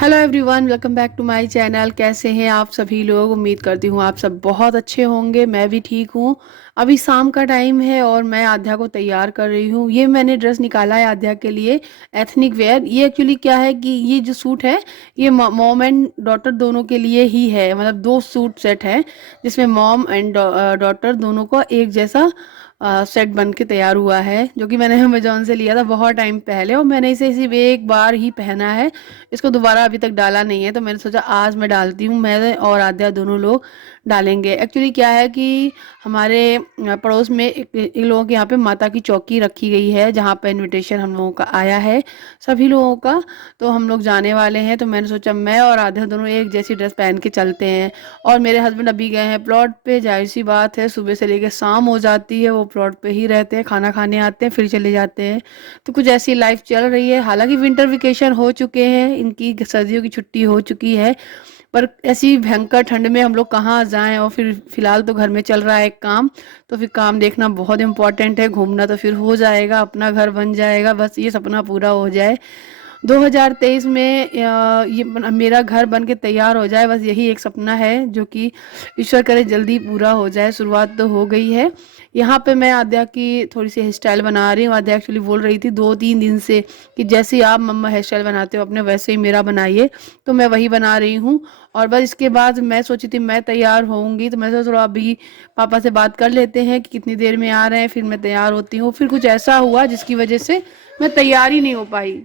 Hello everyone, welcome back to my channel. कैसे हैं आप सभी लोग? उम्मीद करती हूँ आप सब बहुत अच्छे होंगे। मैं भी ठीक हूँ। अभी शाम का टाइम है और मैं आध्या को तैयार कर रही हूँ। ये मैंने ड्रेस निकाला है आध्या के लिए, एथनिक वेयर। ये एक्चुअली क्या है कि ये जो सूट है ये मॉम एंड डॉटर दोनों के लिए ही है। मतलब दो सूट सेट है जिसमें मॉम एंड डॉटर दोनों को एक जैसा सेट बन के तैयार हुआ है, जो कि मैंने अमेजोन से लिया था बहुत टाइम पहले और मैंने इसे सिर्फ एक बार ही पहना है। इसको दोबारा अभी तक डाला नहीं है, तो मैंने सोचा आज मैं डालती हूँ। मैं और आद्या दोनों लोग डालेंगे। एक्चुअली क्या है कि हमारे पड़ोस में इन लोगों के यहाँ पे माता की चौकी रखी गई है, जहाँ पे इनविटेशन हम लोगों का आया है सभी लोगों का। तो हम लोग जाने वाले हैं, तो मैंने सोचा मैं और आद्या दोनों एक जैसी ड्रेस पहन के चलते हैं। और मेरे हस्बैंड अभी गए हैं प्लॉट पे। जाहिर सी बात है, सुबह से लेकर शाम हो जाती है वो प्लॉट पे ही रहते हैं, खाना खाने आते हैं फिर चले जाते हैं। तो कुछ ऐसी लाइफ चल रही है। हालांकि विंटर वेकेशन हो चुके हैं, इनकी सर्दियों की छुट्टी हो चुकी है, पर ऐसी भयंकर ठंड में हम लोग कहाँ जाएं। और फिर फिलहाल तो घर में चल रहा है एक काम, तो फिर काम देखना बहुत इंपॉर्टेंट है। घूमना तो फिर हो जाएगा, अपना घर बन जाएगा, बस ये सपना पूरा हो जाए 2023 में। ये मेरा घर बन के तैयार हो जाए, बस यही एक सपना है जो कि ईश्वर करे जल्दी पूरा हो जाए। शुरुआत तो हो गई है। यहाँ पे मैं आद्या की थोड़ी सी हेयर स्टाइल बना रही हूँ। आद्या एक्चुअली बोल रही थी 2-3 दिन से कि जैसे ही आप मम्मा हेयर स्टाइल बनाते हो अपने, वैसे ही मेरा बनाइए। तो मैं वही बना रही हूँ। और बस इसके बाद मैं सोची थी मैं तैयार होंगी, तो मैं सोचा थोड़ा अभी पापा से बात कर लेते हैं कि कितनी देर में आ रहे हैं, फिर मैं तैयार होती हूँ। फिर कुछ ऐसा हुआ जिसकी वजह से मैं तैयार ही नहीं हो पाई।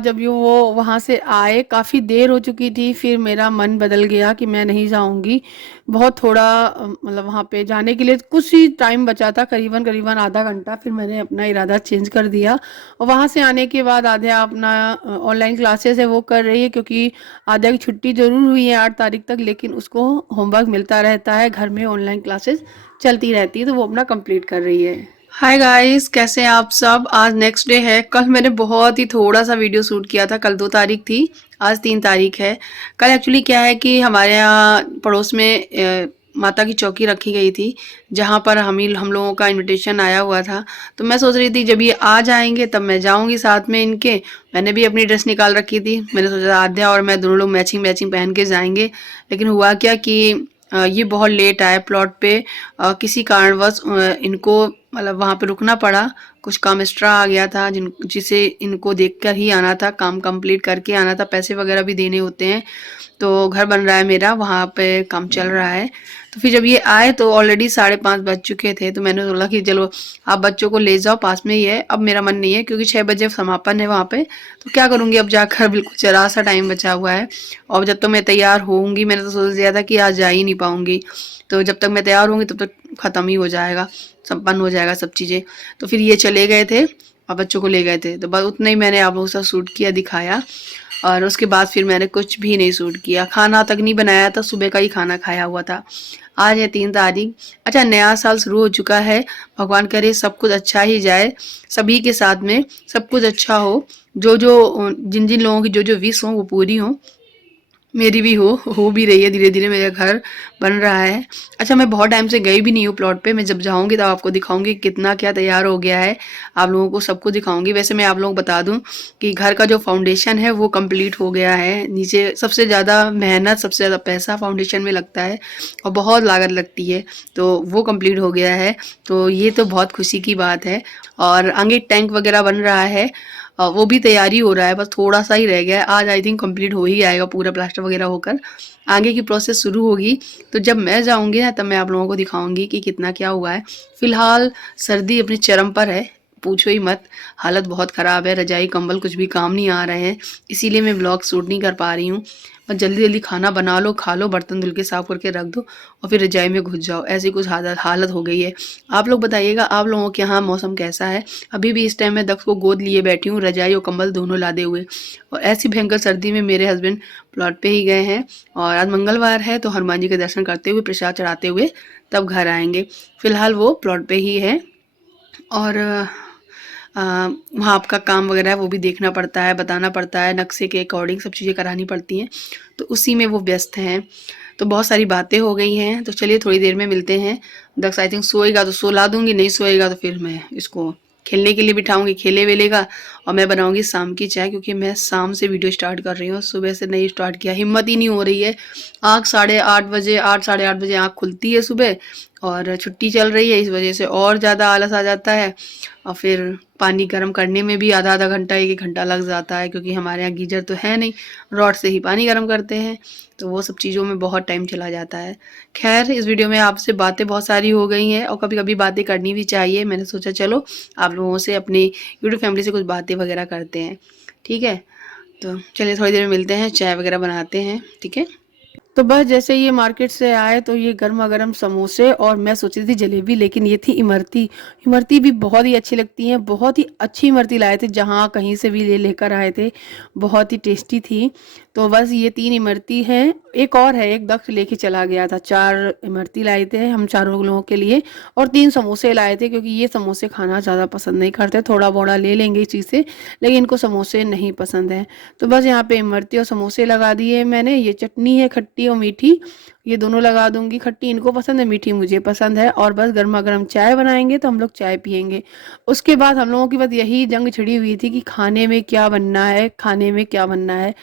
जब ये वो वहाँ से आए काफ़ी देर हो चुकी थी, फिर मेरा मन बदल गया कि मैं नहीं जाऊँगी। बहुत थोड़ा मतलब वहाँ पे जाने के लिए कुछ ही टाइम बचा था, करीबन करीबन आधा घंटा। फिर मैंने अपना इरादा चेंज कर दिया और वहाँ से आने के बाद आध्या अपना ऑनलाइन क्लासेस है वो कर रही है, क्योंकि आध्या की छुट्टी ज़रूर हुई है 8 तारीख तक, लेकिन उसको होमवर्क मिलता रहता है घर में, ऑनलाइन क्लासेस चलती रहती है, तो वो अपना कंप्लीट कर रही है। हाय गाइस, कैसे हैं आप सब? आज नेक्स्ट डे है। कल मैंने बहुत ही थोड़ा सा वीडियो शूट किया था, कल 2 तारीख थी, आज 3 तारीख है। कल एक्चुअली क्या है कि हमारे यहाँ पड़ोस में माता की चौकी रखी गई थी, जहाँ पर हम लोगों का इनविटेशन आया हुआ था। तो मैं सोच रही थी जब ये आ जाएंगे तब मैं जाऊंगी साथ में इनके। मैंने भी अपनी ड्रेस निकाल रखी थी, मैंने सोचा आध्या और मैं दोनों लोग मैचिंग मैचिंग पहन के जाएंगे। लेकिन हुआ क्या कि ये बहुत लेट आए प्लॉट पे। किसी कारणवश इनको मतलब वहाँ पे रुकना पड़ा। कुछ काम एक्स्ट्रा आ गया था जिसे इनको देखकर ही आना था, काम कंप्लीट करके आना था, पैसे वगैरह भी देने होते हैं। तो घर बन रहा है मेरा, वहाँ पे काम चल रहा है। तो फिर जब ये आए तो ऑलरेडी 5:30 बज चुके थे। तो मैंने बोला कि चलो आप बच्चों को ले जाओ, पास में ही है। अब मेरा मन नहीं है क्योंकि 6 बजे समापन है वहाँ पे, तो क्या करूँगी अब जाकर, बिल्कुल जरा सा टाइम बचा हुआ है। और जब तक मैं तैयार होऊंगी, मैंने तो सोच दिया था कि आज जा ही नहीं पाऊंगी, तो जब तक मैं तैयार होंगी तब तक ख़त्म ही हो जाएगा, संपन्न हो जाएगा सब चीज़ें। तो फिर ये चले गए थे और बच्चों को ले गए थे, तो बस उतना ही मैंने आप लोगों के साथ शूट किया, दिखाया। और उसके बाद फिर मैंने कुछ भी नहीं शूट किया, खाना तक नहीं बनाया था, सुबह का ही खाना खाया हुआ था। आज है 3 तारीख। अच्छा, नया साल शुरू हो चुका है। भगवान करे सब कुछ अच्छा ही जाए, सभी के साथ में सब कुछ अच्छा हो। जो जो जिन जिन लोगों की जो जो विश हो वो पूरी हो। मेरी भी हो भी रही है धीरे धीरे, मेरा घर बन रहा है। अच्छा, मैं बहुत टाइम से गई भी नहीं हूँ प्लॉट पे। मैं जब जाऊंगी तब आपको दिखाऊंगी कितना क्या तैयार हो गया है, आप लोगों को सबको दिखाऊंगी। वैसे मैं आप लोगों को बता दूं कि घर का जो फाउंडेशन है वो कंप्लीट हो गया है। नीचे सबसे ज़्यादा मेहनत, सबसे ज़्यादा पैसा फाउंडेशन में लगता है और बहुत लागत लगती है, तो वो कंप्लीट हो गया है। तो ये तो बहुत खुशी की बात है। और आगे टैंक वगैरह बन रहा है, वो भी तैयारी हो रहा है, बस थोड़ा सा ही रह गया है। आज आई थिंक कंप्लीट हो ही जाएगा पूरा, प्लास्टर वगैरह होकर आगे की प्रोसेस शुरू होगी। तो जब मैं जाऊंगी ना तब मैं आप लोगों को दिखाऊंगी कि कितना क्या हुआ है। फिलहाल सर्दी अपनी चरम पर है, पूछो ही मत। हालत बहुत ख़राब है, रजाई कंबल कुछ भी काम नहीं आ रहे हैं, इसीलिए मैं व्लॉग शूट नहीं कर पा रही हूँ। बस जल्दी जल्दी खाना बना लो, खा लो, बर्तन धुल के साफ करके रख दो और फिर रजाई में घुस जाओ। ऐसी कुछ हालत हो गई है। आप लोग बताइएगा आप लोगों के यहाँ मौसम कैसा है? अभी भी इस टाइम मैं दक्ष को गोद लिए बैठी हूँ, रजाई और कंबल दोनों लादे हुए। और ऐसी भयंकर सर्दी में मेरे हस्बैंड प्लॉट पे ही गए हैं, और आज मंगलवार है तो हनुमान जी के दर्शन करते हुए, प्रसाद चढ़ाते हुए तब घर आएंगे। फिलहाल वो प्लॉट पे ही है। और वहाँ आपका काम वगैरह है वो भी देखना पड़ता है, बताना पड़ता है, नक्शे के अकॉर्डिंग सब चीज़ें करानी पड़ती हैं, तो उसी में वो व्यस्त हैं। तो बहुत सारी बातें हो गई हैं, तो चलिए थोड़ी देर में मिलते हैं। दक्ष आई थिंक सोएगा तो सोला दूंगी, नहीं सोएगा तो फिर मैं इसको खेलने के लिए बिठाऊंगी खेले वेले का, और मैं बनाऊंगी शाम की चाय, क्योंकि मैं शाम से वीडियो स्टार्ट कर रही हूँ, सुबह से नहीं स्टार्ट किया, हिम्मत ही नहीं हो रही है। आँख 8:30 बजे 8 साढ़े 8 बजे आँख खुलती है सुबह, और छुट्टी चल रही है इस वजह से और ज़्यादा आलस आ जाता है। और फिर पानी गर्म करने में भी आधा आधा घंटा 1 1 घंटा लग जाता है, क्योंकि हमारे यहाँ गीजर तो है नहीं, रॉड से ही पानी गर्म करते हैं, तो वो सब चीज़ों में बहुत टाइम चला जाता है। खैर, इस वीडियो में आपसे बातें बहुत सारी हो गई हैं, और कभी कभी बातें करनी भी चाहिए। मैंने सोचा चलो आप लोगों से, अपनी यूट्यूब फैमिली से कुछ बातें वगैरह करते हैं। ठीक है, तो चलिए थोड़ी देर में मिलते हैं, चाय वगैरह बनाते हैं। ठीक है, तो बस जैसे ये मार्केट से आए तो ये गर्मा गर्म समोसे, और मैं सोच रही थी जलेबी, लेकिन ये थी इमरती। इमरती भी बहुत ही अच्छी लगती हैं, बहुत ही अच्छी इमरती लाए थे, जहाँ कहीं से भी लेकर आए थे, बहुत ही टेस्टी थी। तो बस ये 3 इमरती हैं, एक और है, एक दक्ष लेके चला गया था। 4 इमरती लाए थे हम चारों लोगों के लिए, और 3 समोसे लाए थे, क्योंकि ये समोसे खाना ज़्यादा पसंद नहीं करते, थोड़ा बोड़ा ले लेंगे इस चीज़ से, लेकिन इनको समोसे नहीं पसंद है। तो बस यहाँ पे इमरती और समोसे लगा दिए मैंने। ये चटनी है खट्टी और मीठी, ये दोनों लगा दूंगी, खट्टी इनको पसंद है, मीठी मुझे पसंद है। और बस गर्मा गर्म चाय बनाएंगे तो हम लोग चाय पियेंगे। उसके बाद हम लोगों की बस यही जंग छिड़ी हुई थी कि खाने में क्या बनना है, खाने में क्या बनना है।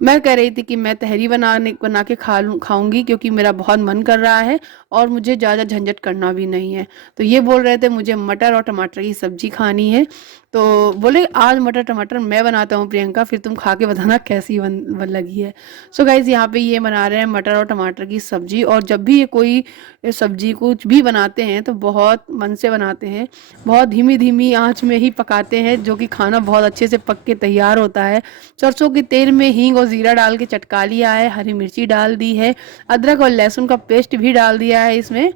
मैं कह रही थी कि मैं तहरी बना के खाऊंगी, क्योंकि मेरा बहुत मन कर रहा है, और मुझे ज़्यादा झंझट करना भी नहीं है। तो ये बोल रहे थे मुझे मटर और टमाटर की सब्जी खानी है, तो बोले आज मटर टमाटर मैं बनाता हूँ प्रियंका, फिर तुम खा के बताना कैसी बन लगी है। सो गाइज, यहाँ पे ये बना रहे हैं मटर और टमाटर की सब्जी, और जब भी ये कोई सब्जी कुछ भी बनाते हैं तो बहुत मन से बनाते हैं, बहुत धीमी धीमी आंच में ही पकाते हैं, जो कि खाना बहुत अच्छे से पक के तैयार होता है। सरसों के तेल में हींग और जीरा डाल के चटका लिया है, हरी मिर्ची डाल दी है, अदरक और लहसुन का पेस्ट भी डाल दिया है इसमें,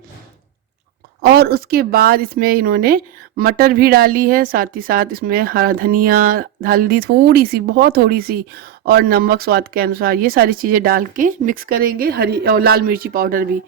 और उसके बाद इसमें इन्होंने मटर भी डाली है, साथ ही साथ इसमें हरा धनिया, हल्दी थोड़ी सी, बहुत थोड़ी सी, और नमक स्वाद के अनुसार, ये सारी चीज़ें डाल के मिक्स करेंगे, हरी और लाल मिर्ची पाउडर भी।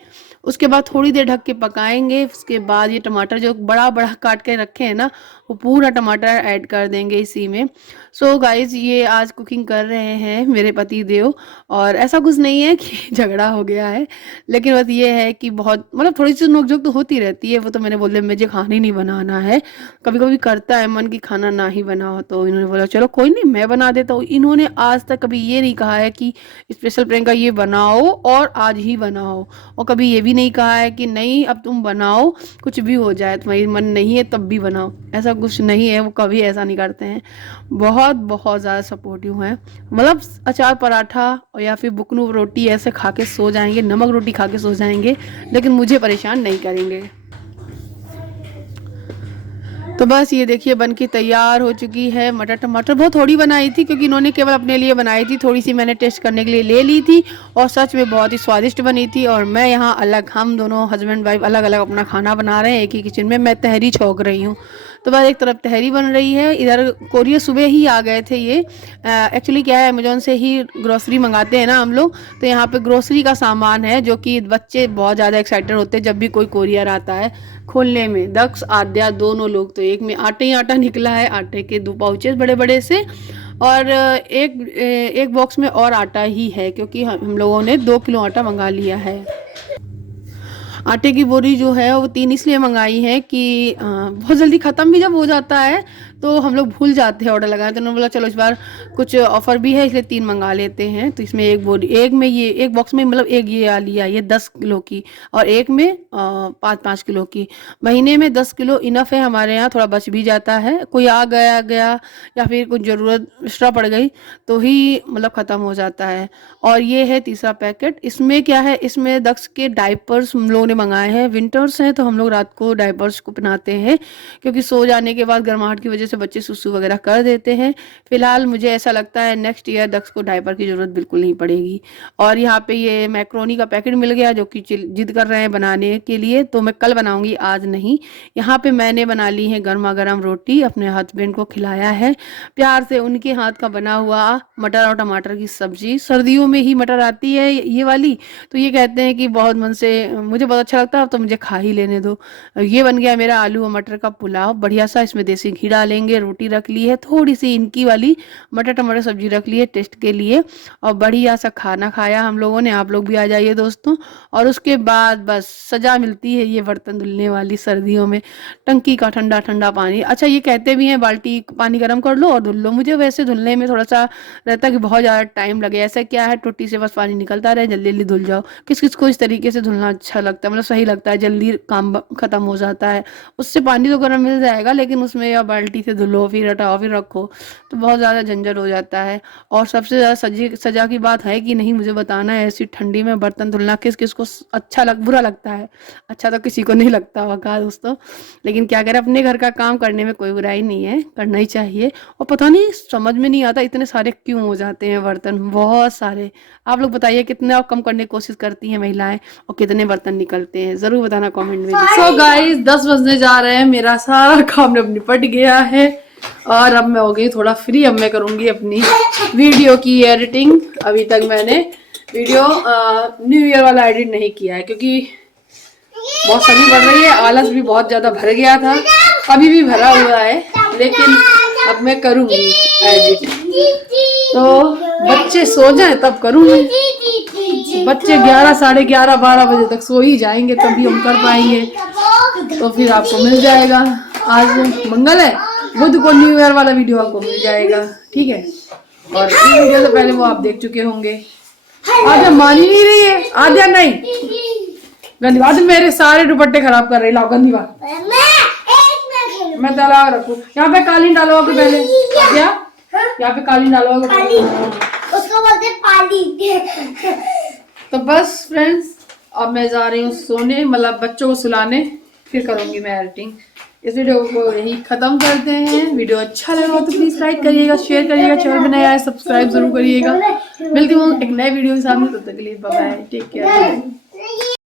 उसके बाद थोड़ी देर ढक के पकाएंगे। उसके बाद ये टमाटर जो बड़ा बड़ा काट के रखे हैं ना, वो पूरा टमाटर ऐड कर देंगे इसी में। सो गाइज, ये आज कुकिंग कर रहे हैं मेरे पति देव, और ऐसा कुछ नहीं है कि झगड़ा हो गया है, लेकिन बस ये है कि बहुत मतलब थोड़ी सी नोकझोंक तो होती रहती है। वो तो मैंने बोल दिया मुझे खाना ही नहीं बनाना है, कभी कभी करता है मन की खाना ना ही बनाओ, तो इन्होंने बोला चलो कोई नहीं मैं बना देता हूँ। इन्होंने आज तक कभी ये नहीं कहा है कि स्पेशल प्रियंका ये बनाओ और आज ही बनाओ, और कभी ये भी नहीं कहा है कि नहीं अब तुम बनाओ, कुछ भी हो जाए, तुम्हारी मन नहीं है तब भी बनाओ, ऐसा कुछ नहीं है, वो कभी ऐसा नहीं करते हैं। बहुत बहुत ज़्यादा सपोर्टिव हैं, मतलब अचार पराठा और या फिर बुकनू रोटी ऐसे खा के सो जाएंगे, नमक रोटी खा के सो जाएंगे, लेकिन मुझे परेशान नहीं करेंगे। तो बस ये देखिए बन के तैयार हो चुकी है। मटर टमाटर बहुत थोड़ी बनाई थी, क्योंकि इन्होंने केवल अपने लिए बनाई थी, थोड़ी सी मैंने टेस्ट करने के लिए ले ली थी, और सच में बहुत ही स्वादिष्ट बनी थी। और मैं यहाँ अलग, हम दोनों हस्बैंड वाइफ अलग अलग अपना खाना बना रहे हैं एक ही किचन में, मैं तहरी छौंक रही हूँ। तो बस एक तरफ तहरी बन रही है, इधर कोरियर सुबह ही आ गए थे ये। एक्चुअली क्या है, अमेजोन से ही ग्रोसरी मंगाते हैं ना हम लोग, तो यहाँ पे ग्रोसरी का सामान है, जो कि बच्चे बहुत ज़्यादा एक्साइटेड होते हैं जब भी कोई कोरियर आता है खोलने में। दक्ष आद्या दोनों लोग, तो एक में आटे ही आटा निकला है, आटे के 2 पाउचेस बड़े बड़े से, और एक बॉक्स में और आटा ही है, क्योंकि हम लोगों ने 2 किलो आटा मंगा लिया है। आटे की बोरी जो है वो 3 इसलिए मंगाई है कि बहुत जल्दी ख़त्म भी जब हो जाता है तो हम लोग भूल जाते हैं ऑर्डर लगाए, तो उन्होंने बोला चलो इस बार कुछ ऑफर भी है इसलिए 3 मंगा लेते हैं। तो इसमें एक बोरी, एक में ये एक बॉक्स में मतलब एक ये आ लिया, ये 10 किलो की, और एक में 5-5 किलो की। महीने में 10 किलो इनफ है हमारे यहाँ, थोड़ा बच भी जाता है, कोई आ गया गया या फिर कुछ ज़रूरत एक्स्ट्रा पड़ गई तो ही मतलब ख़त्म हो जाता है। और ये है तीसरा पैकेट। इसमें क्या है, इसमें दक्ष के डायपर्स हम लोगों ने मंगाए हैं, विंटर्स हैं तो हम लोग रात को डायपर्स को पहनाते हैं, क्योंकि सो जाने के बाद गर्माहट की वजह से बच्चे सुसु वगैरह कर देते हैं। फिलहाल मुझे ऐसा लगता है नेक्स्ट ईयर दक्ष को डायपर की ज़रूरत बिल्कुल नहीं पड़ेगी। और यहाँ पे ये मैक्रोनी का पैकेट मिल गया, जो कि जिद कर रहे हैं बनाने के लिए, तो मैं कल बनाऊंगी आज नहीं। यहाँ पे मैंने बना ली है गर्मा गर्म रोटी, अपने हस्बैंड को खिलाया है प्यार से, उनके हाथ का बना हुआ मटर और टमाटर की सब्जी। सर्दियों में ही मटर आती है ये वाली, तो ये कहते हैं कि बहुत मन से, मुझे बहुत अच्छा लगता है, अब तो मुझे खा ही लेने दो। ये बन गया मेरा आलू और मटर का पुलाव बढ़िया सा, इसमें देसी घी डालेंगे। लेंगे। रोटी रख ली है, थोड़ी सी इनकी वाली मटर टमाटर सब्जी रख ली है टेस्ट के लिए, और बढ़िया सा खाना खाया हम लोगों ने। आप लोग भी आ जाइए दोस्तों। और उसके बाद बस सजा मिलती है ये बर्तन धुलने वाली सर्दियों में, टंकी का ठंडा ठंडा पानी। अच्छा ये कहते भी हैं बाल्टी पानी गर्म कर लो और धुल लो। मुझे वैसे धुलने में थोड़ा सा रहता है कि बहुत ज़्यादा टाइम लगे। ऐसा क्या है, टोटी से बस पानी निकलता रहे, जल्दी जल्दी धुल जाओ। किस किस को इस तरीके से धुलना अच्छा लगता है, मतलब सही लगता है, जल्दी काम खत्म हो जाता है। उससे पानी तो गर्म मिल जाएगा, लेकिन उसमें या बाल्टी से धुलो फिर हटाओ फिर रखो, तो बहुत ज़्यादा झंझट हो जाता है। और सबसे ज़्यादा सजा की बात है कि नहीं, मुझे बताना है, ऐसी ठंडी में बर्तन धुलना किस किस को अच्छा बुरा लगता है। अच्छा तो किसी को नहीं लगता होगा दोस्तों, लेकिन क्या करें, अपने घर का काम करने में कोई बुराई नहीं है, करना ही चाहिए। और पता नहीं समझ में नहीं आता इतने सारे क्यों हो जाते हैं बर्तन, बहुत सारे। आप लोग बताइए कितना कम करने की कोशिश करती हैं महिलाएं और कितने बर्तन निकलते हैं, जरूर बताना कमेंट में। सो गाइस 10 बजने जा रहे हैं, मेरा सारा काम अब निपट गया है और अब मैं हो गई थोड़ा फ्री। अब मैं करूंगी अपनी वीडियो की एडिटिंग। अभी तक मैंने वीडियो न्यू ईयर वाला एडिट नहीं किया है, क्योंकि बहुत सर्दी बढ़ रही है, आलस भी बहुत ज्यादा भर गया था, अभी भी भरा हुआ है, लेकिन अब मैं करूंगी एडिट। तो बच्चे सो जाए तब करूंगी। बच्चे 11 साढ़े 11 12 बजे तक सो ही जाएंगे तभी हम कर पाएंगे, तो फिर आपको मिल जाएगा। आज मंगल है, बुध को न्यू ईयर वाला वीडियो आपको मिल जाएगा, ठीक है। और इस वीडियो से पहले वो आप देख चुके होंगे। आद्या मान ही नहीं रही है, आद्या नहीं, गंदी बात, मेरे सारे दुपट्टे खराब कर रही। लाओ गंदी बात, मैं तलाक रखूं। यहाँ पे कालीन डालोगे पहले क्या, यहाँ पे कालीन डालोगे, उसको बोलते पाली। तो बस फ्रेंड्स अब मैं जा रही हूँ सोने, मतलब बच्चों को सुलाने, फिर करूंगी मैं एडिटिंग। इस वीडियो को यही खत्म करते हैं। वीडियो अच्छा लगा तो प्लीज लाइक करिएगा, शेयर करिएगा, चैनल में नया है सब्सक्राइब जरूर करिएगा। मिलती हूँ एक नए वीडियो के साथ में, तब तक के लिए बाय बाय, टेक केयर।